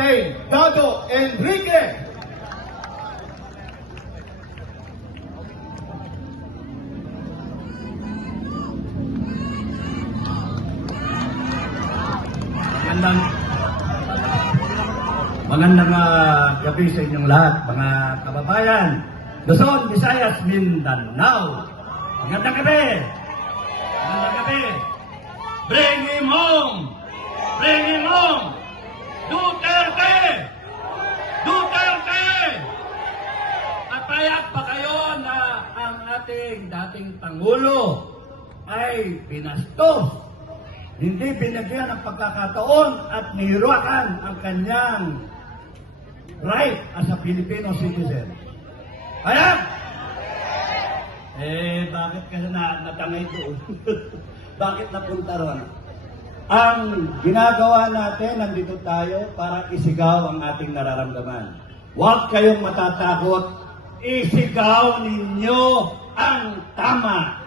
Captain Dado Enrique. Magandang gabi sa inyong lahat, mga kababayan. Luzon, Visayas, Mindanao. Magandang gabi. Magandang gabi. Bring him home. Bring him home. Duterte. Duterte. At payak pa kayo na ang ating dating Pangulo ay pinastos. Hindi binigyan ng pagkakataon at nihirakan ang kanyang right as a Filipino citizen. Kaya, bakit ka natangay doon? Bakit napunta ron? Ang ginagawa natin, nandito tayo para isigaw ang ating nararamdaman. Huwag kayong matatakot. Isigaw ninyo ang tama.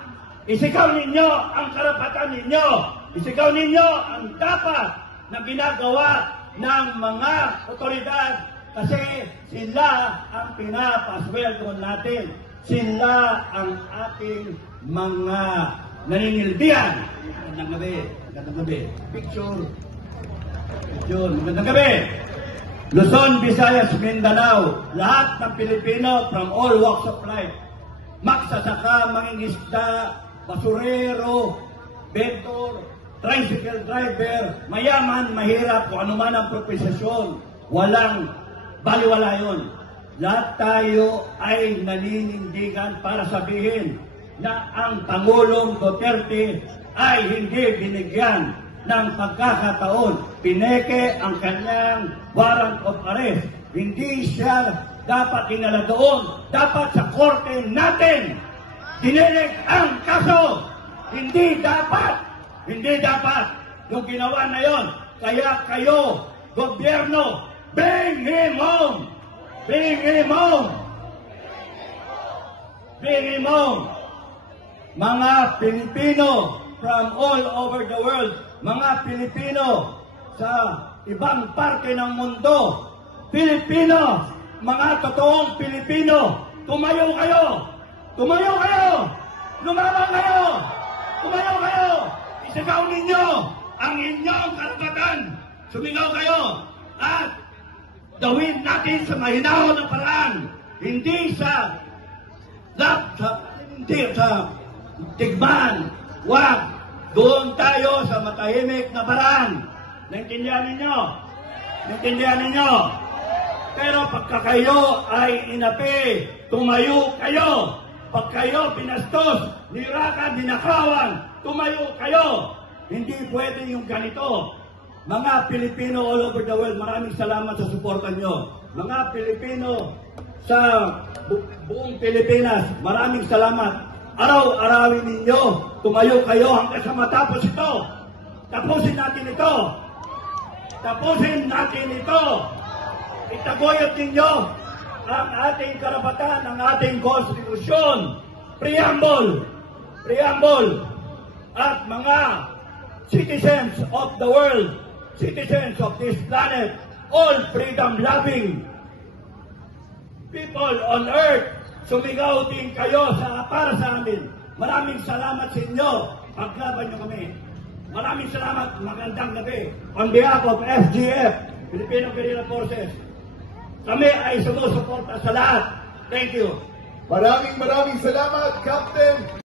Isigaw ninyo ang karapatan ninyo. Isigaw ninyo ang dapat na ginagawa ng mga otoridad kasi sila ang pinapasweldo natin. Sila ang ating mga naninilbihan. Magandang gabi. Magandang gabi. Picture. Magandang gabi. Luzon, Visayas, Mindanao. Lahat ng Pilipino from all walks of life. Magsasaka, mangingisda, basurero, vendor, tricycle driver, mayaman, mahirap, kung ano man ang profesyon, walang baliwala yun. Lahat tayo ay naninindigan para sabihin na ang Pangulong Duterte ay hindi binigyan ng pagkakataon. Pineke ang kanyang warrant of arrest. Hindi siya dapat dinala doon. Dapat sa korte natin dinilig ang kaso. Hindi dapat. Hindi dapat yung ginawa na yon. Kaya kayo, gobyerno, bring him home! Bring him home! Bring him home! Mga Pilipino from all over the world, mga Pilipino sa ibang parte ng mundo, Pilipino, mga totoong Pilipino, tumayo kayo! Tumayo kayo! Lumaban kayo! Tumayo kayo! Isigaw ninyo ang inyong karapatan. Sumigaw kayo at gawin natin sa mahinahon na paraan. Hindi sa tigman. Wag. Doon tayo sa matahimik na paraan. Naintindihan ninyo? Naintindihan ninyo? Pero pagka kayo ay inapi, tumayo kayo. Pag kayo pinastos, nirakan, ninakawan, tumayo kayo. Hindi pwede yung ganito. Mga Pilipino all over the world, maraming salamat sa suporta nyo. Mga Pilipino sa buong Pilipinas, maraming salamat. Araw-arawin ninyo, tumayo kayo hanggang sa matapos ito. Tapusin natin ito. Tapusin natin ito. Itaguyod ninyo ang ating karapatan, ang ating konstitusyon, preamble, at mga citizens of the world, citizens of this planet, all freedom-loving people on earth, sumigaw din kayo para sa amin. Maraming salamat sa inyo. Paglaban nyo kami. Maraming salamat. Magandang gabi. On behalf of FGF, Filipino Guerrilla Forces, kami ay sumusuporta sa lahat. Thank you. Maraming salamat, Captain.